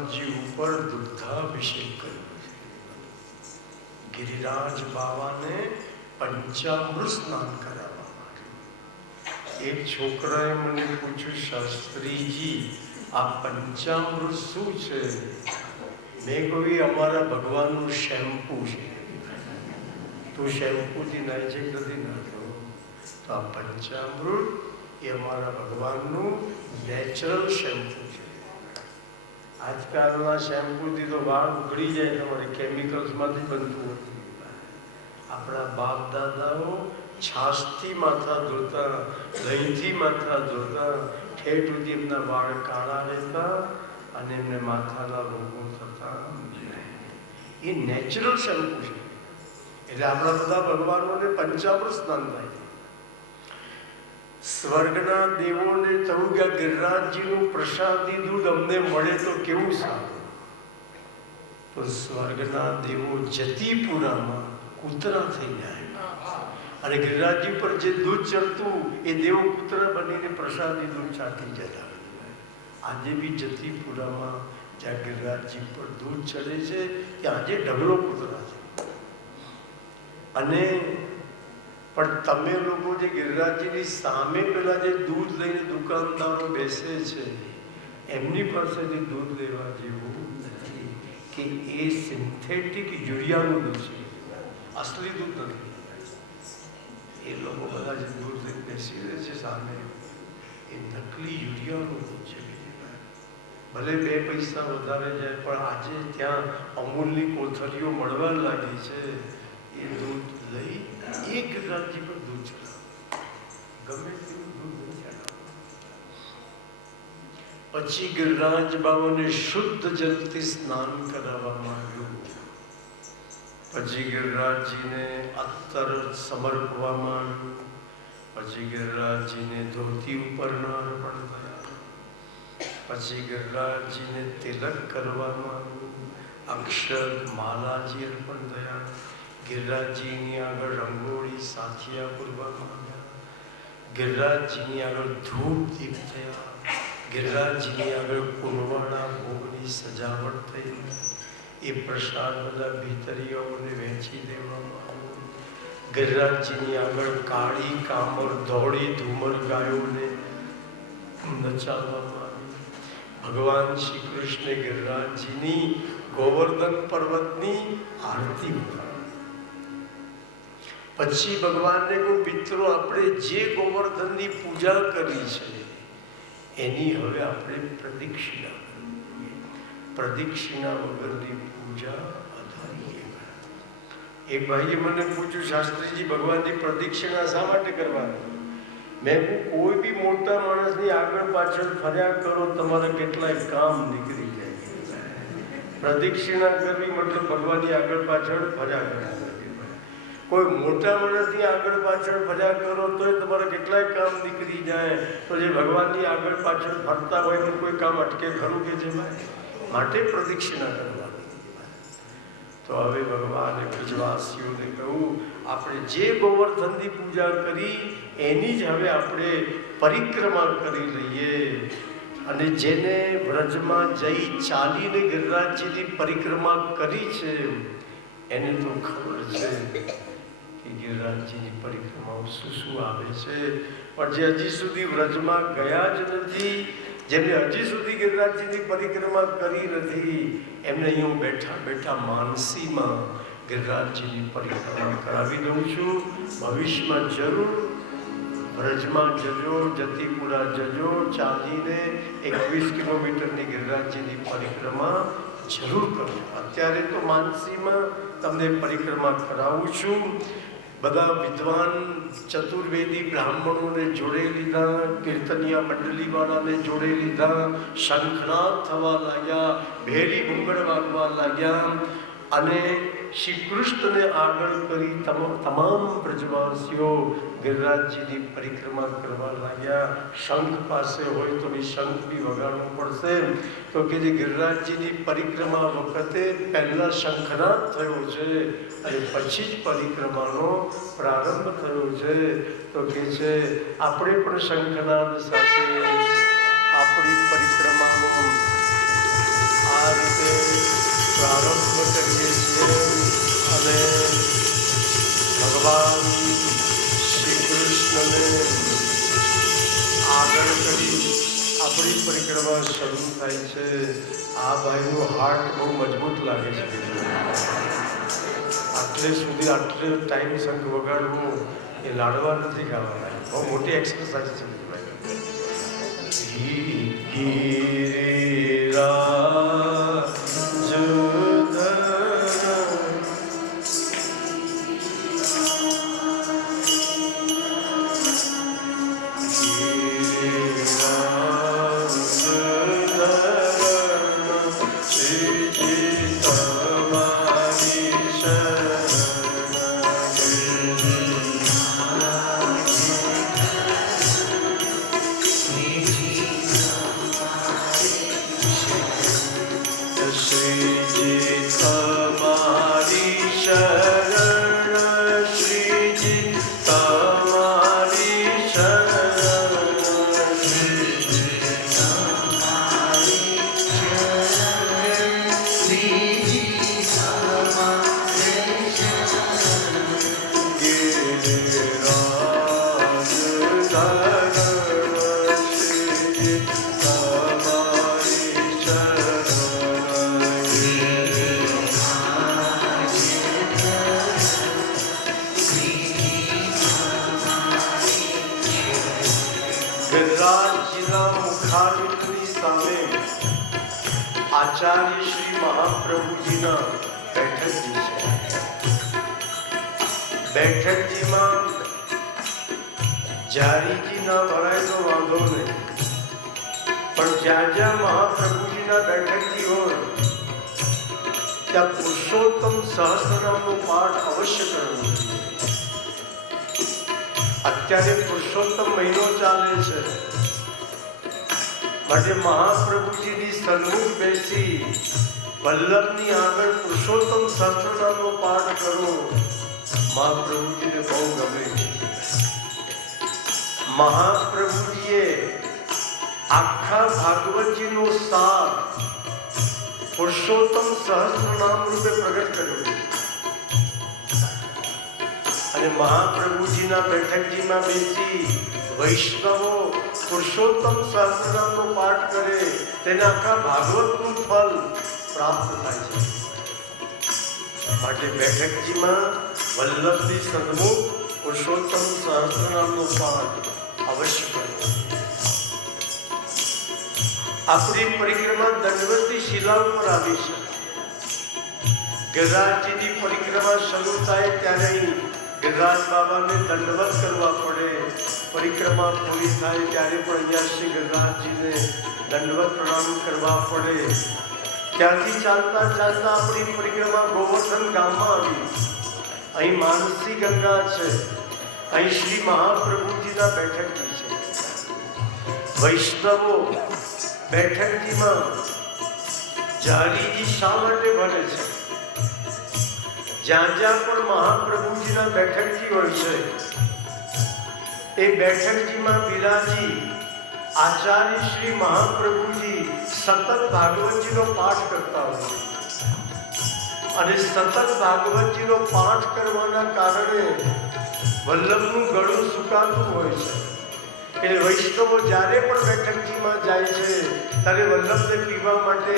ગિરિરાજજી ઉપર દુગ્ધાભિષેક કર્યો છે. ગિરિરાજ બાવાને પંચામૃત સ્નાન કરાવવા માટે. એક છોકરાએ મને પૂછ્યું, શાસ્ત્રીજી આ પંચામૃત શું છે? મેં કહ્યું અમારા ભગવાનનું શેમ્પુ છે. તું શેમ્પુથી નાય છે નથી નાતો? તો આ પંચામૃત એ અમારા ભગવાનનું નેચરલ શેમ્પુ છે. આજકાલના શેમ્પુથી તો વાળ ઉઘડી જાય, તમારે કેમિકલ્સમાંથી બનતું હતું. આપણા બાપ દાદાઓ છાશથી માથા ધોતા, દહીંથી માથા ધોતા, ઠેઠ સુધી એમના વાળ કાળા રહેતા અને એમને માથાના રોગો થતા. એ નેચરલ શેમ્પુ છે. એટલે આપણા બધા ભગવાનોને પંચામૃત સ્નાન થાય. સ્વર્ગના દેવોને થયું કે ગિરિરાજજીનું પ્રસાદી દૂધ અમને મળે તો કેવું સારું. તો સ્વર્ગના દેવો જતીપુરામાં કૂતરા થઈને આવ્યા અને ગિરિરાજજી પર જે દૂધ ચડતું એ દેવો કૂતરા બનીને પ્રસાદી દૂધ છાંટી જતા. આજે બી જતીપુરામાં જ્યાં ગિરિરાજજી પર દૂધ ચડે છે ત્યાં આજે ઢગલો કૂતરા છે. અને પણ તમે લોકો જે ગિરિરાજજીની સામે પેલા જે દૂધ લઈને દુકાનદારો બેસે છે એમની પાસેથી દૂધ લેવા જેવું નથી, કે એ સિન્થેટિક યુરિયાનું દૂધ છે, અસલી દૂધ નથી. એ લોકો બધા જે દૂધ લઈને બેસી રહે છે સામે, એ નકલી યુરિયાનું દૂધ છે. ભલે 2 પૈસા વધારે જાય પણ આજે ત્યાં અમૂલની કોથળીઓ મળવા લાગી છે. એ દૂધ લઈ એક ગિરિરાજજી પર દૂધ ચડાવો, ગમે તેવું દૂધ નહીં ચડાવો. પછી ગિરિરાજ બાબાને શુદ્ધ જલથી સ્નાન કરાવવામાં આવ્યું. પછી ગિરિરાજજીને અત્તર સમર્પવામાં આવ્યું. પછી ગિરિરાજજીને ધોતી ઉપરના અર્પણ થયા. પછી ગિરિરાજજીને તિલક કરવામાં આવ્યું. અક્ષર માલાજી અર્પણ થયા. ગિરિરાજજીની આગળ રંગોળી સાથિયા પૂરવામાં આવ્યા. ગિરિરાજજીની આગળ ધૂપ દીપ થયા. ગિરિરાજજીની આગળ પુરવાડા ભોગની સજાવટ થઈ. એ પ્રસાદ બધા ભીતરીઓને વહેંચી દેવામાં આવ્યો. ગિરિરાજજીની આગળ કાળી કામર દોડી ધૂમર ગાયોને નચાવવામાં આવી. ભગવાન શ્રી કૃષ્ણ ગિરિરાજજીની ગોવર્ધન પર્વતની આરતી ઉતારી. પછી ભગવાનને કોઈ મિત્રો આપણે જે ગોવર્ધનની પૂજા કરી છે એની હવે આપણે પ્રદક્ષિણા કરીએ. પ્રદક્ષિણા વગરની પૂજા અધૂરી. એક ભાઈએ મને પૂછ્યું, શાસ્ત્રીજી ભગવાનની પ્રદક્ષિણા શા માટે કરવાની? મેં કોઈ બી મોટા માણસની આગળ પાછળ ફર્યા કરો, તમારા કેટલાય કામ નીકળી જાય. પ્રદક્ષિણા કરવી મતલબ ભગવાનની આગળ પાછળ ફર્યા કરવા. કોઈ મોટા માણસની આગળ પાછળ ફર્યા કરો તો તમારા કેટલાય કામ નીકળી જાય. તો જે ભગવાનની આગળ પાછળ ફરતા હોય એનું કોઈ કામ અટકે ખરું કે છે? માટે પ્રદક્ષિણા કરવાની. તો હવે ભગવાને બ્રજવાસીઓને કહ્યું, આપણે જે ગોવર્ધનની પૂજા કરી એની જ હવે આપણે પરિક્રમા કરી લઈએ. અને જેને વ્રજમાં જઈ ચાલીને ગિરિરાજજીની પરિક્રમા કરી છે એને તો ખબર છે કે ગિરિરાજજીની પરિક્રમાઓ શું શું આવે છે. પણ જે હજી સુધી વ્રજમાં ગયા જ નથી, જેમને હજી સુધી ગિરિરાજજીની પરિક્રમા કરી નથી, એમને અહીં બેઠા બેઠા માનસીમાં ગિરિરાજજીની પરિક્રમા કરાવી દઉં છું. ભવિષ્યમાં જરૂર વ્રજમાં જજો, જતીપુરા જજો, ચાલીને 21 કિલોમીટરની ગિરિરાજજીની પરિક્રમા જરૂર કરજો. અત્યારે તો માનસીમાં તમને પરિક્રમા કરાવું છું. બધા વિદ્વાન ચતુર્વેદી બ્રાહ્મણોને જોડે લીધા, કીર્તનિયા મંડળીવાળાને જોડે લીધા, શંખનાદ થવા લાગ્યા, ભેરી ભૂંગળ વાગવા લાગ્યા અને શ્રી કૃષ્ણને આગળ કરી તમામ બ્રજવાસીઓ ગિરિરાજજીની પરિક્રમા કરવા લાગ્યા. શંખ પાસે હોય તો એ શંખ બી વગાડવું પડશે. તો કે જે ગિરિરાજજીની પરિક્રમા વખતે પહેલા શંખનાદ થયો છે અને પછી જ પરિક્રમાનો પ્રારંભ થયો છે. તો કે છે આપણે પણ શંખનાદ સાથે આપણી પરિક્રમાનો આરંભ આપણી પરિક્રમા શરૂ થાય છે. આ ભાઈનું હાર્ટ બહુ મજબૂત લાગે છે. આટલે સુધી આટલે ટાઈમ શંખ વગાડવું એ લાડવા નથી ખાવાના. બહુ મોટી એક્સરસાઇઝ છે. આચાર્ય શ્રી મહાપ્રભુજીના બેઠકજી છે. બેઠકજીમાં જારીજી ના ભરાય તો વાંધો નહીં, પણ જ્યાં જ્યાં મહાપ્રભુજીના બેઠકજી હોય ત્યાં પુરુષોત્તમ સહસ્રનામનો પાઠ અવશ્ય કરવો. અત્યારે પુરુષોત્તમ મહિનો ચાલે છે, માટે મહાપ્રભુજીની સન્મુખ બેસી વલ્લભની આગળ પુરુષોત્તમ સહસ્રનામનો પાઠ કરો. મહાપ્રભુજીને બહુ ગમે. મહાપ્રભુજીએ આખા ભાગવતજીનો સાર પુરુષોત્તમ સહસ્રનામ રૂપે પ્રગટ કર્યો. અને મહાપ્રભુજીના બેઠકજીમાં બેસી વૈષ્ણવો પુરુષોત્તમ સહસ્રનામનો પાઠ કરે, તેને આખા ભાગવતનું ફલ પ્રાપ્ત થાય છે. માટે બેઠકજીમાં વલ્લભની સન્મુખ પુરુષોત્તમ સહસ્રનામનો પાઠ અવશ્ય કરો. આપણી પરિક્રમા દંડવતી શિલા ઉપર આવી છે. ગિરિરાજજીની પરિક્રમા શરૂ થાય ત્યારે ગિરિરાજ બાબાને દંડવત કરવા પડે. પરિક્રમા પૂરી થાય ત્યારે પણ અહીંયા શ્રી ગિરિરાજજીને દંડવત પ્રણામ કરવા પડે. ત્યાંથી ચાલતા ચાલતા આપણી પરિક્રમા ગોવર્ધન ગામમાં આવી. અહીં માનસી ગંગા છે, અહીં શ્રી મહાપ્રભુજીના બેઠકજી છે. વૈષ્ણવો બેઠકજીમાં જારીજી શા માટે ભરે છે? જ્યાં જ્યાં પણ મહાપ્રભુજીના બેઠકજી હોય છે એ બેઠકજીમાં બિરાજી આચાર્ય શ્રી મહાપ્રભુજી સતત ભાગવતજીનો પાઠ કરતા હોય. અને સતત ભાગવતજીનો પાઠ કરવાના કારણે વલ્લભનું ગળું સુકાતું હોય છે. એટલે વૈષ્ણવો જ્યારે પણ બેઠકજીમાં જાય છે ત્યારે વલ્લભને પીવા માટે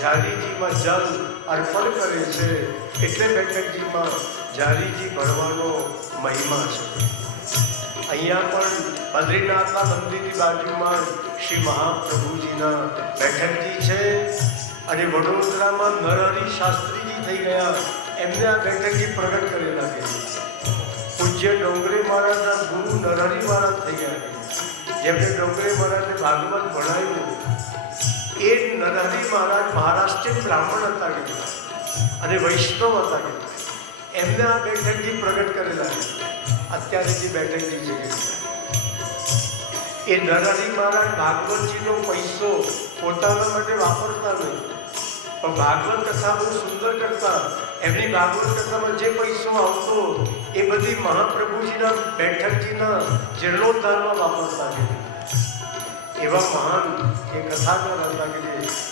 જારીજીમાં જલ અર્પણ કરે છે. એટલે બેઠકજીમાં જારીજી ભરવાનો મહિમા છે. અહીંયા પણ બદ્રીનાથના મંદિરની બાજુમાં શ્રી મહાપ્રભુજીના બેઠકજી છે. અને વડોદરામાં નરહરી શાસ્ત્રીજી થઈ ગયા, એમને આ બેઠકજી પ્રગટ કરેલા છે. પૂજ્ય ડોંગરે મહારાજના ગુરુ નરહરી મહારાજ થઈ ગયા, જેમને ડોંગરે મહારાજને ભાગવત ભણાવ્યું. એ નરહરી મહારાજ મહારાષ્ટ્રીયન બ્રાહ્મણ હતા અને વૈષ્ણવ હતા. એમને આ બેઠકજી પ્રગટ કરેલા છે. અત્યારે જે બેઠકજી છે એ નરહરી મહારાજ ભાગવતજીનો પૈસો પોતાના માટે વાપરતા નહીં, પણ ભાગવત કથા બહુ સુંદર કરતા. એમની ભાગવત કથામાં જે પૈસો આવતો એ બધી મહાપ્રભુજીના બેઠકજીના જીર્ણોદ્ધારમાં વાપરતા. એવા મહાન એ કથાકાર હતા કે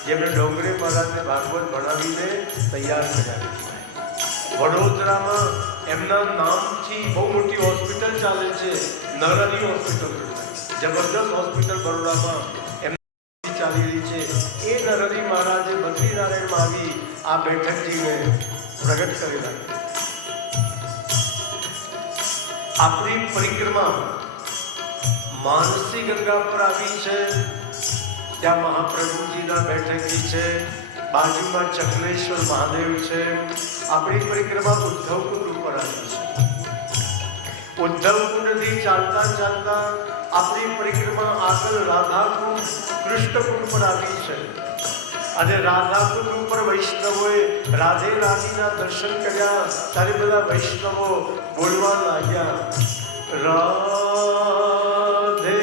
જેમણે ડોંગરે મહારાજને ભાગવત ભણાવીને તૈયાર કર્યા. વડોદરામાં એમના નામથી બહુ મોટી હોસ્પિટલ ચાલે છે, નરહરી હોસ્પિટલ, જબરદસ્ત હોસ્પિટલ બરોડામાં. લક્ષ્મીનારાયણમાં આવી આ બેઠકજીને પ્રગટ કરેલા. આપણી પરિક્રમા માનસી ગંગા પર આવી છે. ત્યાં મહાપ્રભુજીના બેઠકજી છે, બાજુમાં ચકલેશ્વર મહાદેવ છે. આપણી પરિક્રમા ઉદ્ધવકુંડ ઉપર આવી છે. ઉદ્ધવકુંડથી ચાલતા ચાલતા આપણી પરિક્રમા આગળ રાધાકુંડ કૃષ્ણકુંડ પર આવી છે. અને રાધાકુંડ ઉપર વૈષ્ણવોએ રાધે રાણીના દર્શન કર્યા. ત્યારે બધા વૈષ્ણવો બોલવા લાગ્યા, રાધે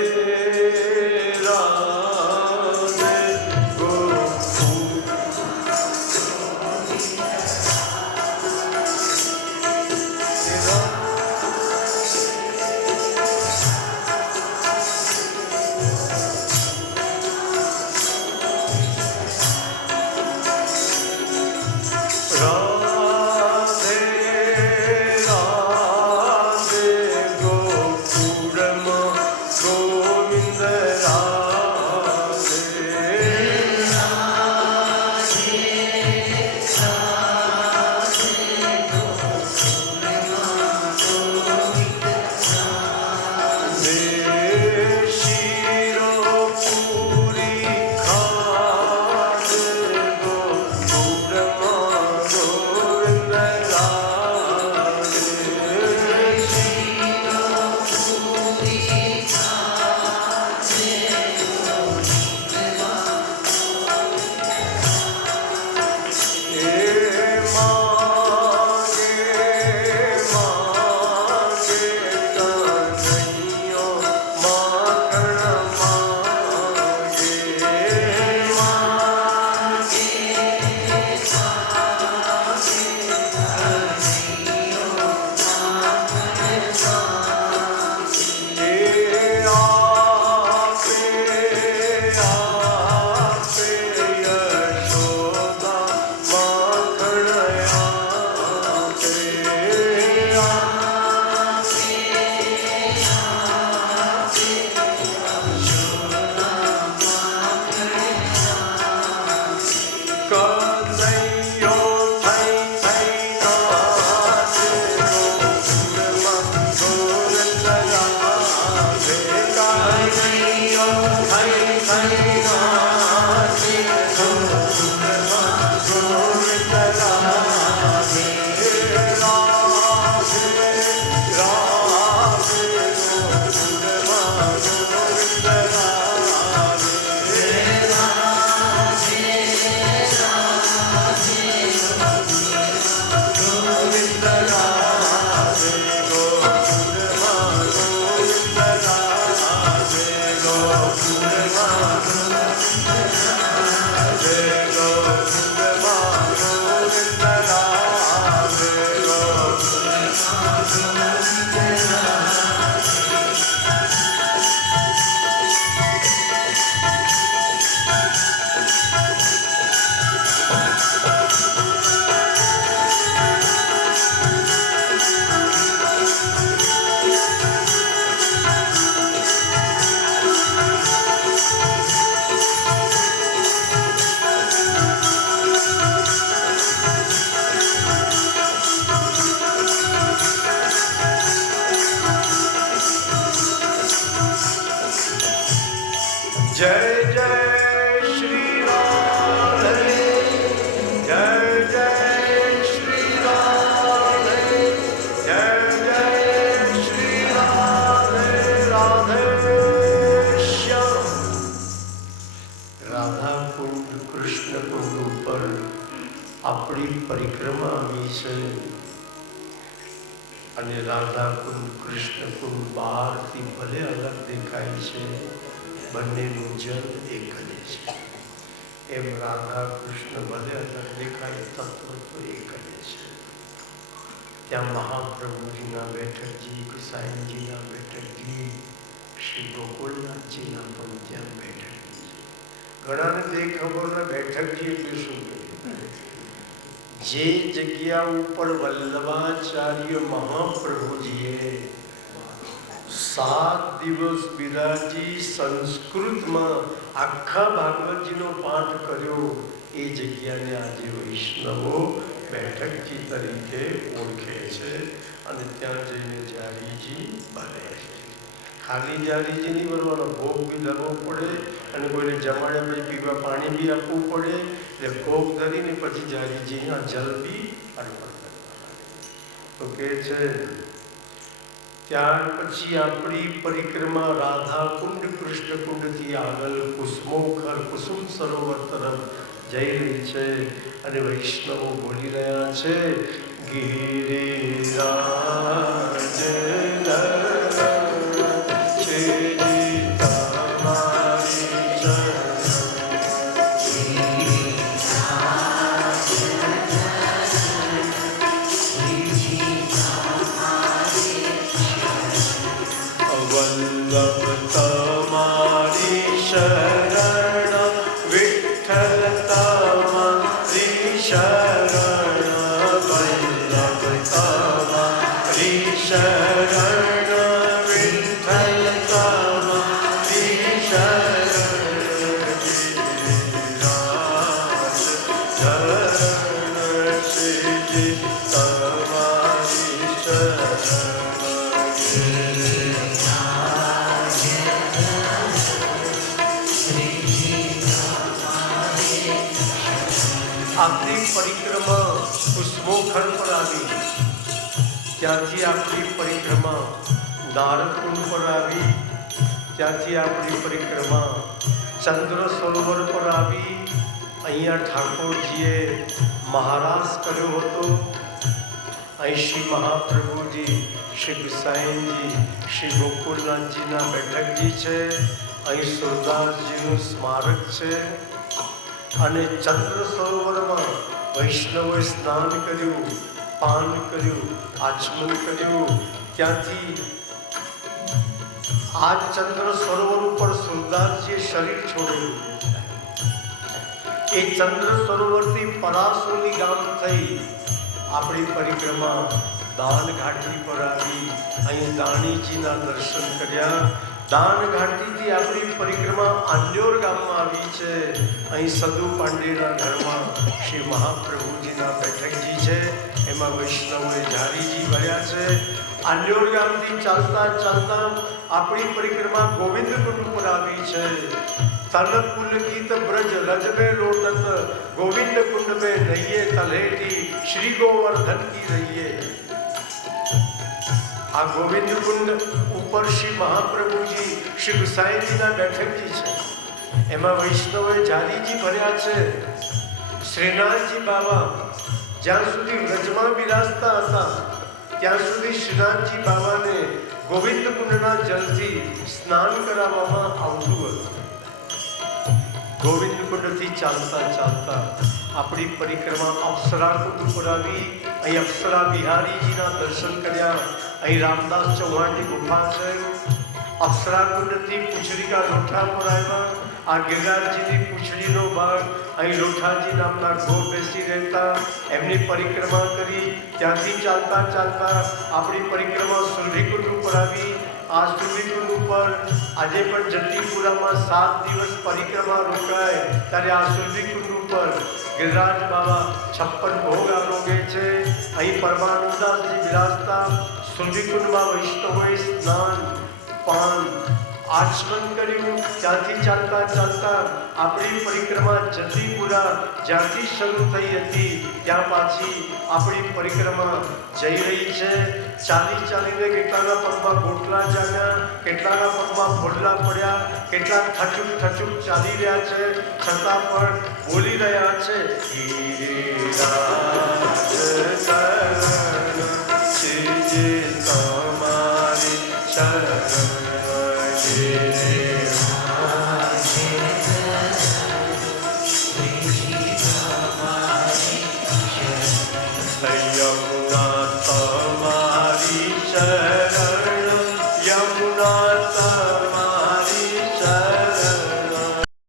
જે જગ્યા ઉપર વલ્લભાચાર્ય મહાપ્રભુજીએ 7 દિવસ બિરાજી સંસ્કૃતમાં આખા ભાગવતજીનો પાઠ કર્યો, એ જગ્યાને આજે વૈષ્ણવો બેઠકજી તરીકે ઓળખે છે અને ત્યાં જઈને જારીજી બને છે. ખાલી જારીજી નહીં બનવાનો, ભોગ બી ધરવો પડે અને કોઈને જમાડ્યા પછી પીવા પાણી બી આપવું પડે. એટલે ભોગ ધરીને પછી જારીજીના જલ બી અર્પણ કરવાના. તો કે છે ત્યાર પછી આપણી પરિક્રમા રાધા કુંડ કૃષ્ણ કુંડથી આગળ કુસુમોખર કુસુમ સરોવર તરફ જઈ રહી છે અને વૈષ્ણવો બોલી રહ્યા છે ગિરિરાજ આપણી પરિક્રમા કુસુમોખર પર આવી, ત્યાંથી આપણી પરિક્રમા નારદકુંડ પર આવી, ત્યાંથી આપણી પરિક્રમા ચંદ્ર સરોવર પર આવી. અહીંયા ઠાકોરજીએ મહારાસ કર્યો હતો. અહીં શ્રી મહાપ્રભુજી, શ્રી ગુસાઈજી, શ્રી ગોકુલનાથજીના બેઠકજી છે. અહીં સુરદાસજીનું સ્મારક છે અને ચંદ્ર સરોવરમાં વૈષ્ણવોએ સ્નાન કર્યું, પાન કર્યું, આચમન કર્યું. ત્યાંથી આ ચંદ્ર સરોવર ઉપર સુરદાસજીએ શરીર છોડેલું. એ ચંદ્ર સરોવરથી પરાસોલી ગામ થઈ આપણી પરિક્રમા દાન ઘાટી પર આવી. અહીં દાણીજીના દર્શન કર્યા. દાન ઘાટીથી આપણી પરિક્રમા આંડ્યોર ગામમાં આવી છે. અહીં સદુ પાંડેના ઘરમાં શ્રી મહાપ્રભુજીના બેઠકજી છે. એમાં વૈષ્ણવોએ જારીજી ભર્યા છે. આંડ્યોર ગામથી ચાલતા ચાલતા આપણી પરિક્રમા ગોવિંદ કુંડ ઉપર આવી છે. તન પુલકિત બ્રજ રજ में लोटत गोविंद कुंड में नहिए तलेटी श्री गोवर्धन की रहिए. આ ગોવિંદ કુંડ ઉપર શ્રી મહાપ્રભુજી, શ્રી ગુસાઈજીના બેઠકજી છે. એમાં વૈષ્ણવોએ જારીજી ભર્યા છે. શ્રીનાથજી બાબા જ્યાં સુધી વ્રજમાં બિરાજતા હતા ત્યાં સુધી શ્રીનાથજી બાબાને ગોવિંદ કુંડના જલથી સ્નાન કરાવવામાં આવતું હતું. ગોવિંદ કુંડથી ચાલતા ચાલતા આપણી પરિક્રમા અપ્સરા કુંડ ઉપર આવી. અહીં અપ્સરા બિહારીજીના દર્શન કર્યા. અહીં રામદાસ ચૌહાણની ગુફા છે. અપ્સરા કુંડથી પૂછડીકા લોઠા પર આવ્યા. આ ગિરરાજજીની પૂછડીનો ભાગ અહીં લોઠાજી નામના ગોર બેસી રહેતા. એમની પરિક્રમા કરી. ત્યાંથી ચાલતા ચાલતા આપણી પરિક્રમા સુરભીકુંડ ઉપર આવી. આ સુરભીકુંડ ઉપર આજે પણ જતીપુરામાં 7 દિવસ પરિક્રમા રોકાય ત્યારે આ સુરભીકુંડ ઉપર ગિરિરાજ બાબા 56 ભોગ આરોગે છે. અહીં પરમાનંદાસજી બિરાજતા. સુરભીકુંડમાં વૈષ્ણવોએ સ્નાન, પાન, આચમન કર્યું. ત્યાંથી ચાલતા ચાલતા આપણી પરિક્રમા જતીપુરા જ્યાંથી શરૂ થઈ હતી ત્યાં પાછી આપણી પરિક્રમા જઈ રહી છે. ચાલી ચાલીને કેટલાના પગમાં ગોટલા જામ્યા, કેટલાના પગમાં ફોડલા પડ્યા, કેટલાક થચુક થચુક ચાલી રહ્યા છે છતાં પણ બોલી રહ્યા છે